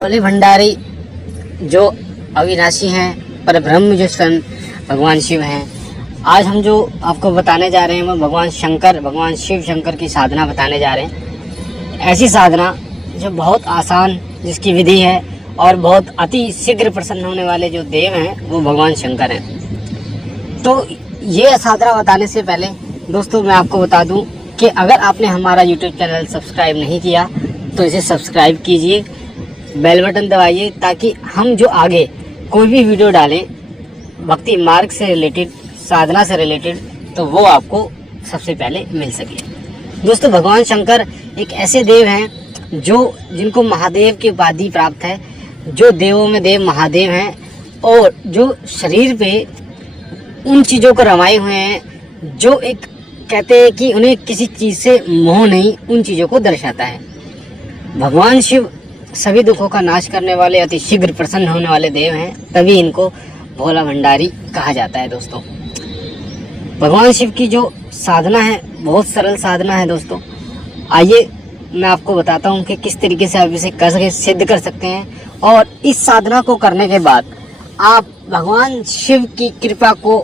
भोले भंडारी जो अविनाशी हैं, परब्रह्म जो स्वयं भगवान शिव हैं। आज हम जो आपको बताने जा रहे हैं वो भगवान शंकर, भगवान शिव शंकर की साधना बताने जा रहे हैं। ऐसी साधना जो बहुत आसान, जिसकी विधि है और बहुत अति शीघ्र प्रसन्न होने वाले जो देव हैं वो भगवान शंकर हैं। तो ये साधना बताने से पहले दोस्तों मैं आपको बता दूं कि अगर आपने हमारा यूट्यूब चैनल सब्सक्राइब नहीं किया तो इसे सब्सक्राइब कीजिए, बेल बटन दबाइए, ताकि हम जो आगे कोई भी वीडियो डालें भक्ति मार्ग से रिलेटेड, साधना से रिलेटेड, तो वो आपको सबसे पहले मिल सके। दोस्तों भगवान शंकर एक ऐसे देव हैं जिनको महादेव की उपाधि प्राप्त है, जो देवों में देव महादेव हैं और जो शरीर पे उन चीज़ों को रमाए हुए हैं जो एक कहते हैं कि उन्हें किसी चीज़ से मोह नहीं, उन चीज़ों को दर्शाता है। भगवान शिव सभी दुखों का नाश करने वाले, अति शीघ्र प्रसन्न होने वाले देव हैं, तभी इनको भोला भंडारी कहा जाता है। दोस्तों भगवान शिव की जो साधना है बहुत सरल साधना है। दोस्तों आइए मैं आपको बताता हूँ कि किस तरीके से आप इसे कैसे सिद्ध कर सकते हैं। और इस साधना को करने के बाद आप भगवान शिव की कृपा को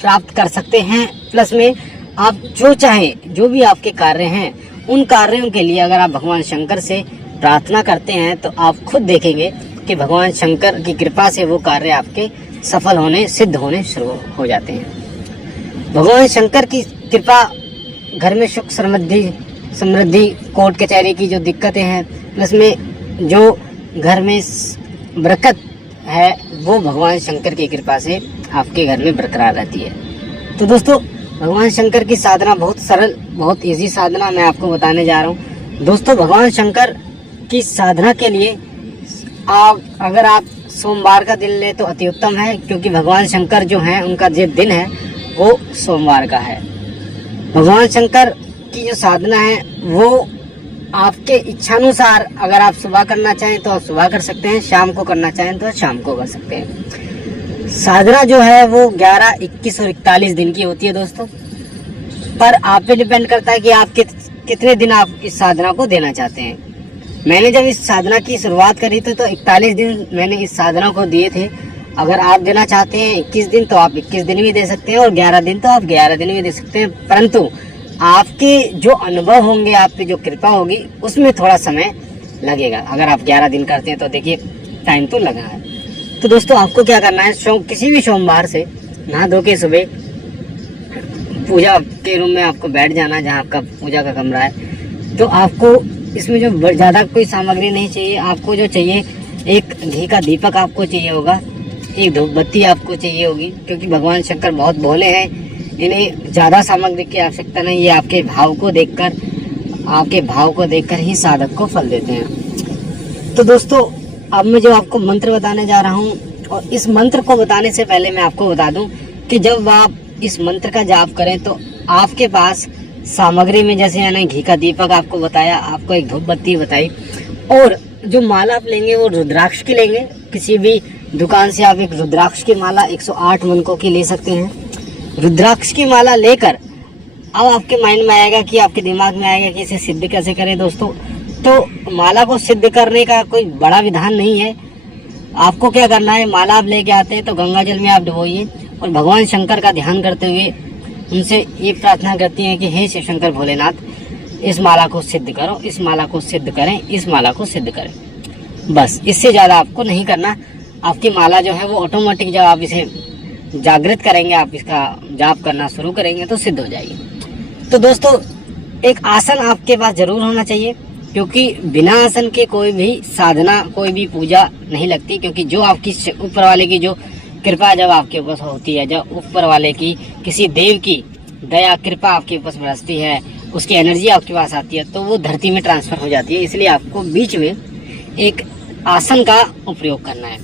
प्राप्त कर सकते हैं। प्लस में आप जो चाहें, जो भी आपके कार्य हैं, उन कार्यों के लिए अगर आप भगवान शंकर से प्रार्थना करते हैं तो आप खुद देखेंगे कि भगवान शंकर की कृपा से वो कार्य आपके सफल होने, सिद्ध होने शुरू हो जाते हैं। भगवान शंकर की कृपा घर में सुख समृद्धि, कोर्ट कचहरी की जो दिक्कतें हैं, प्लस में जो घर में बरकत है, वो भगवान शंकर की कृपा से आपके घर में बरकरार रहती है। तो दोस्तों भगवान शंकर की साधना बहुत सरल, बहुत इजी साधना मैं आपको बताने जा रहा हूँ। दोस्तों भगवान शंकर की साधना के लिए अगर आप सोमवार का दिन ले तो अति उत्तम है, क्योंकि भगवान शंकर जो हैं उनका जो दिन है वो सोमवार का है। भगवान शंकर की जो साधना है वो आपके इच्छानुसार, अगर आप सुबह करना चाहें तो आप सुबह कर सकते हैं, शाम को करना चाहें तो शाम को कर सकते हैं। साधना जो है वो 11, 21 और 41 दिन की होती है दोस्तों, पर आप पे डिपेंड करता है कि आप कितने दिन आप इस साधना को देना चाहते हैं। मैंने जब इस साधना की शुरुआत करी थी तो 41 दिन मैंने इस साधना को दिए थे। अगर आप देना चाहते हैं 21 दिन तो आप 21 दिन भी दे सकते हैं और 11 दिन तो आप 11 दिन भी दे सकते हैं, परंतु आपके जो अनुभव होंगे, आप पे जो कृपा होगी, उसमें थोड़ा समय लगेगा। अगर आप 11 दिन करते हैं तो देखिए टाइम तो लगा है। तो दोस्तों आपको क्या करना है, किसी भी सोमवार से नहा धो के सुबह पूजा के रूम में आपको बैठ जाना, जहाँ आपका पूजा का कमरा है। तो आपको इसमें जो ज़्यादा कोई सामग्री नहीं चाहिए, आपको जो चाहिए एक घी का दीपक आपको चाहिए होगा, एक धूप बत्ती आपको चाहिए होगी, क्योंकि भगवान शंकर बहुत भोले हैं, इन्हें ज़्यादा सामग्री की आवश्यकता नहीं। ये आपके भाव को देखकर ही साधक को फल देते हैं। तो दोस्तों अब मैं जो आपको मंत्र बताने जा रहा हूँ, और इस मंत्र को बताने से पहले मैं आपको बता दूं कि जब आप इस मंत्र का जाप करें तो आपके पास सामग्री में, जैसे मैंने घी का दीपक आपको बताया, आपको एक धूप बत्ती बताई, और जो माला आप लेंगे वो रुद्राक्ष की लेंगे। किसी भी दुकान से आप एक रुद्राक्ष की माला 108 मनकों की ले सकते हैं। रुद्राक्ष की माला लेकर अब आपके माइंड में आएगा कि, आपके दिमाग में आएगा कि इसे सिद्ध कैसे करें। दोस्तों तो माला को सिद्ध करने का कोई बड़ा विधान नहीं है। आपको क्या करना है, माला आप लेके आते हैं तो गंगा जल में आप डुबोइए और भगवान शंकर का ध्यान करते हुए उनसे ये प्रार्थना करती हैं कि हे शिव शंकर भोलेनाथ, इस माला को सिद्ध करो, इस माला को सिद्ध करें, इस माला को सिद्ध करें। बस इससे ज़्यादा आपको नहीं करना। आपकी माला जो है वो ऑटोमेटिक, जब आप इसे जागृत करेंगे, आप इसका जाप करना शुरू करेंगे तो सिद्ध हो जाएगी। तो दोस्तों एक आसन आपके पास जरूर होना चाहिए, क्योंकि बिना आसन के कोई भी साधना, कोई भी पूजा नहीं लगती। क्योंकि जो आपकी ऊपर वाले की जो कृपा जब आपके ऊपर होती है, जब ऊपर वाले की किसी देव की दया कृपा आपके ऊपर बरसती है, उसकी एनर्जी आपके पास आती है, तो वो धरती में ट्रांसफर हो जाती है। इसलिए आपको बीच में एक आसन का उपयोग करना है।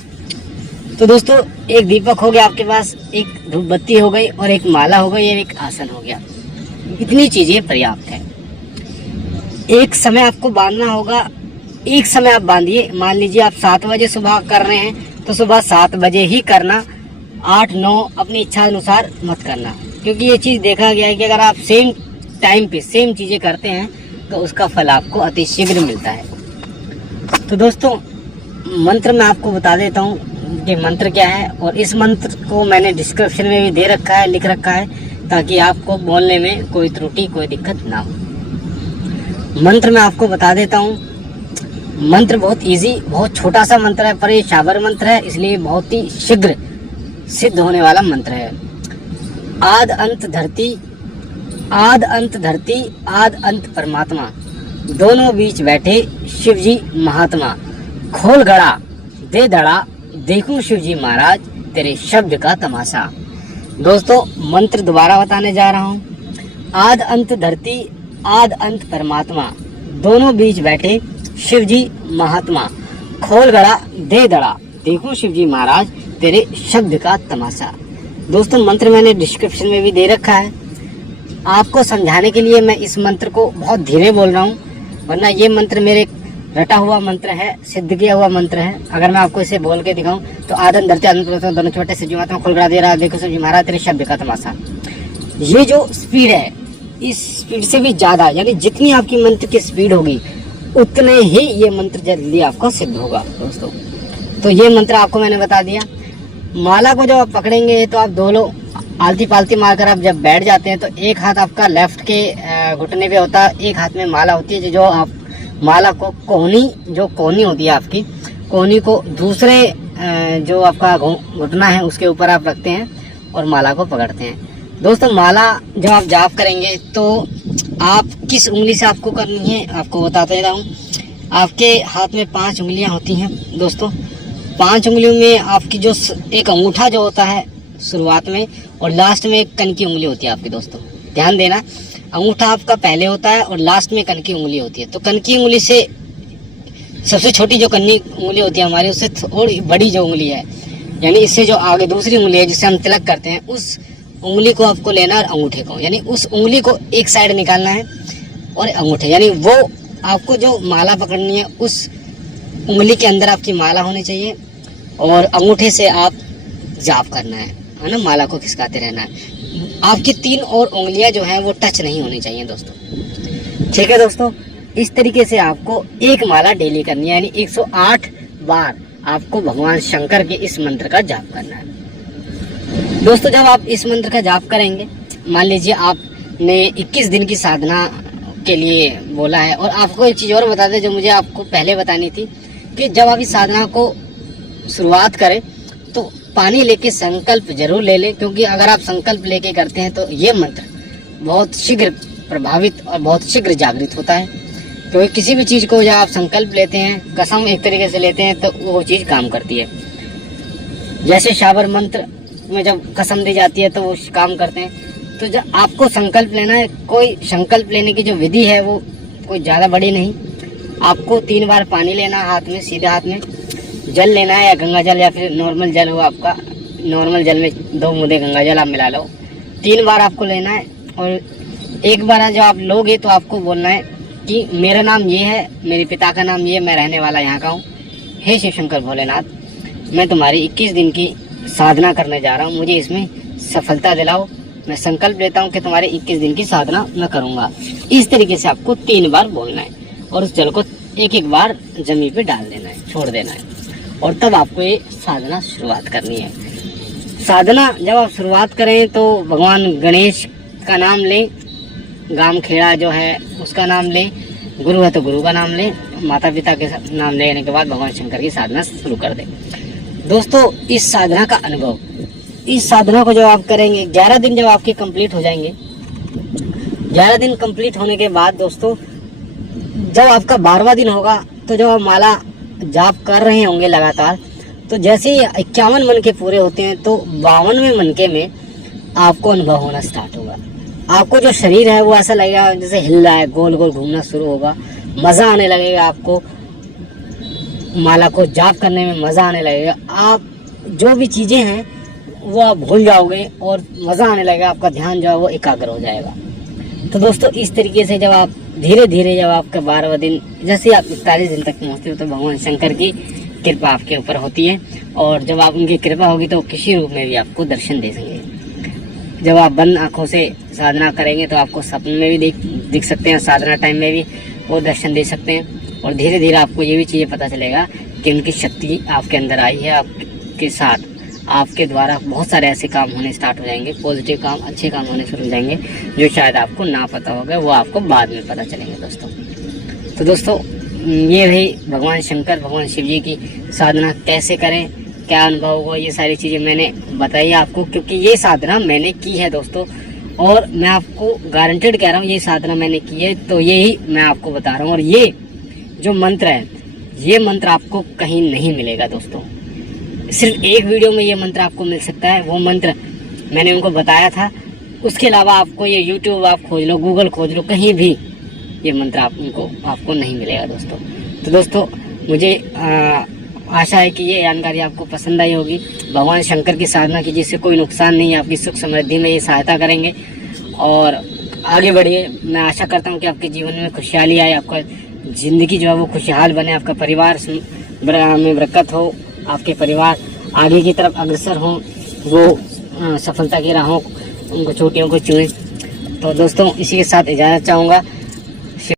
तो दोस्तों एक दीपक हो गया आपके पास, एक धूप बत्ती हो गई, और एक माला हो गई, और एक आसन हो गया। इतनी चीजें पर्याप्त है। एक समय आपको बांधना होगा, एक समय आप बांधिए। मान लीजिए आप 7 बजे सुबह कर रहे हैं तो सुबह 7 बजे ही करना, 8, 9 अपनी इच्छा अनुसार मत करना, क्योंकि ये चीज़ देखा गया है कि अगर आप सेम टाइम पे सेम चीज़ें करते हैं तो उसका फल आपको अति शीघ्र मिलता है। तो दोस्तों मंत्र मैं आपको बता देता हूँ कि मंत्र क्या है, और इस मंत्र को मैंने डिस्क्रिप्शन में भी दे रखा है, लिख रखा है, ताकि आपको बोलने में कोई त्रुटि कोई दिक्कत ना हो। मंत्र मैं आपको बता देता हूँ। मंत्र बहुत इजी, बहुत छोटा सा मंत्र है, पर ये शाबर मंत्र है, इसलिए बहुत ही शीघ्र सिद्ध होने वाला मंत्र है। आद अंत धरती, आद अंत धरती, आद अंत परमात्मा, दोनों बीच बैठे शिव जी महात्मा, खोल गड़ा दे दड़ा, देखूं शिव जी महाराज तेरे शब्द का तमाशा। दोस्तों मंत्र दोबारा बताने जा रहा हूँ। आद अंत धरती, आद अंत परमात्मा, दोनों बीच बैठे शिव जी महात्मा, खोल गड़ा दे दड़ा, देखूं शिव जी महाराज तेरे शब्द का तमाशा। दोस्तों मंत्र मैंने डिस्क्रिप्शन में भी दे रखा है। आपको समझाने के लिए मैं इस मंत्र को बहुत धीरे बोल रहा हूँ, वरना ये मंत्र मेरे रटा हुआ मंत्र है, सिद्ध किया हुआ मंत्र है। अगर मैं आपको इसे बोल के दिखाऊं तो आदन धरती आदन दोनों छोटे शिव जी महात्मा, खोल गड़ा दे रहा, देखो शिव जी महाराज तेरे शब्द का तमाशा। ये जो स्पीड है, इस स्पीड से भी ज्यादा, यानी जितनी आपकी मंत्र की स्पीड होगी उतने ही ये मंत्र जल्दी आपको सिद्ध होगा। दोस्तों तो ये मंत्र आपको मैंने बता दिया। माला को जब आप पकड़ेंगे तो आप दोनों आलती पालती मारकर आप जब बैठ जाते हैं तो एक हाथ आपका लेफ्ट के घुटने पे होता है, एक हाथ में माला होती है। जो आप माला को कोहनी, जो कोहनी होती है आपकी कोहनी को दूसरे जो आपका घुटना है उसके ऊपर आप रखते हैं और माला को पकड़ते हैं। दोस्तों माला जब आप जाप करेंगे तो आप किस उंगली से आपको करनी है आपको बताते रहूँ। आपके हाथ में 5 उंगलियां होती हैं। दोस्तों 5 उंगलियों में आपकी जो एक अंगूठा जो होता है शुरुआत में, और लास्ट में एक कन की उंगली होती है आपकी। दोस्तों ध्यान देना, अंगूठा आपका पहले होता है और लास्ट में कन की उंगली होती है। तो कन की उंगली से सबसे छोटी जो कन्नी उंगली होती है हमारी, उससे थोड़ी बड़ी जो उंगली है, यानी इससे जो आगे दूसरी उंगली है जिससे हम तिलक करते हैं, उस उंगली को आपको लेना और अंगूठे को, यानी उस उंगली को एक साइड निकालना है और अंगूठे, यानी वो आपको जो माला पकड़नी है उस उंगली के अंदर आपकी माला होनी चाहिए और अंगूठे से आप जाप करना है ना, माला को खिसकाते रहना है। आपकी 3 और उंगलियां जो हैं वो टच नहीं होनी चाहिए दोस्तों। ठीक है दोस्तों, इस तरीके से आपको एक माला डेली करनी है, यानी 108 बार आपको भगवान शंकर के इस मंत्र का जाप करना है। दोस्तों जब आप इस मंत्र का जाप करेंगे, मान लीजिए आपने 21 दिन की साधना के लिए बोला है, और आपको एक चीज़ और बता दें जो मुझे आपको पहले बतानी थी, कि जब आप इस साधना को शुरुआत करें तो पानी लेके संकल्प जरूर ले लें, क्योंकि अगर आप संकल्प लेके करते हैं तो ये मंत्र बहुत शीघ्र प्रभावित और बहुत शीघ्र जागृत होता है। क्योंकि किसी भी चीज़ को जब आप संकल्प लेते हैं, कसम एक तरीके से लेते हैं, तो वो चीज़ काम करती है। जैसे शाबर मंत्र में जब कसम दी जाती है तो वो काम करते हैं। तो जब आपको संकल्प लेना है, कोई संकल्प लेने की जो विधि है वो कोई ज़्यादा बड़ी नहीं। आपको 3 बार पानी लेना हाथ में, सीधे हाथ में जल लेना है, या गंगा जल या फिर नॉर्मल जल हो आपका, नॉर्मल जल में 2 बूंदे गंगा जल आप मिला लो। 3 बार आपको लेना है, और एक बार जब आप लोगे तो आपको बोलना है कि मेरा नाम ये है, मेरे पिता का नाम ये, मैं रहने वाला यहाँ का हूँ। हे शिव शंकर भोलेनाथ, मैं तुम्हारी 21 दिन की साधना करने जा रहा हूँ, मुझे इसमें सफलता दिलाओ। मैं संकल्प लेता हूँ कि तुम्हारे 21 दिन की साधना मैं करूँगा। इस तरीके से आपको 3 बार बोलना है, और उस जल को एक बार जमीन पे डाल देना है, छोड़ देना है, और तब आपको ये साधना शुरुआत करनी है। साधना जब आप शुरुआत करें तो भगवान गणेश का नाम लें, गाम खेड़ा जो है उसका नाम लें, गुरु है तो गुरु का नाम लें, माता पिता के नाम लेने के बाद भगवान शंकर की साधना शुरू कर दें। दोस्तों इस साधना का अनुभव, इस साधना को जब आप करेंगे, 11 दिन जब आपके कंप्लीट हो जाएंगे, 11 दिन कंप्लीट होने के बाद दोस्तों जब आपका 12वां दिन होगा, तो जब आप माला जाप कर रहे होंगे लगातार, तो जैसे ही 51 मनके पूरे होते हैं तो 52वें मनके में आपको अनुभव होना स्टार्ट होगा। आपको जो शरीर है वो ऐसा लगेगा जैसे हिल रहा है, गोल गोल घूमना शुरू होगा, मज़ा आने लगेगा आपको, माला को जाप करने में मज़ा आने लगेगा। आप जो भी चीज़ें हैं वो आप भूल जाओगे और मज़ा आने लगेगा, आपका ध्यान जो है वो एकाग्र हो जाएगा। तो दोस्तों इस तरीके से जब आप धीरे धीरे जब आपका 12वां दिन, जैसे आप 41 दिन तक पहुँचते हो, तो भगवान शंकर की कृपा आपके ऊपर होती है, और जब आप उनकी कृपा होगी तो किसी रूप में भी आपको दर्शन दे सकेंगे। जब आप बंद आँखों से साधना करेंगे तो आपको सपने में भी दिख सकते हैं, साधना टाइम में भी वो दर्शन दे सकते हैं, और धीरे धीरे आपको ये भी चीज़ें पता चलेगा कि उनकी शक्ति आपके अंदर आई है। आपके साथ आपके द्वारा बहुत सारे ऐसे काम होने स्टार्ट हो जाएंगे, पॉजिटिव काम, अच्छे काम होने शुरू हो जाएंगे, जो शायद आपको ना पता होगा, वो आपको बाद में पता चलेंगे दोस्तों। तो दोस्तों ये रही भगवान शंकर, भगवान शिव जी की साधना कैसे करें, क्या अनुभव हुआ, ये सारी चीज़ें मैंने बताई आपको, क्योंकि ये साधना मैंने की है दोस्तों। और मैं आपको गारंटेड कह रहा हूँ, ये साधना मैंने की है, तो यही मैं आपको बता रहा हूँ। और ये जो मंत्र है, ये मंत्र आपको कहीं नहीं मिलेगा दोस्तों। सिर्फ एक वीडियो में ये मंत्र आपको मिल सकता है, वो मंत्र मैंने उनको बताया था। उसके अलावा आपको ये यूट्यूब आप खोज लो, गूगल खोज लो, कहीं भी ये मंत्र आपको नहीं मिलेगा दोस्तों। तो दोस्तों मुझे आशा है कि ये जानकारी आपको पसंद आई होगी। भगवान शंकर की साधना की, जिससे कोई नुकसान नहीं है, आपकी सुख समृद्धि में ये सहायता करेंगे और आगे बढ़िए। मैं आशा करता हूँ कि आपके जीवन में खुशहाली आए, आपका ज़िंदगी जो है वो खुशहाल बने, आपका परिवार में बरकत हो, आपके परिवार आगे की तरफ अग्रसर हों, वो सफलता की राहों, उनको चोटियों को चुनें। तो दोस्तों इसी के साथ इजाज़त चाहूँगा।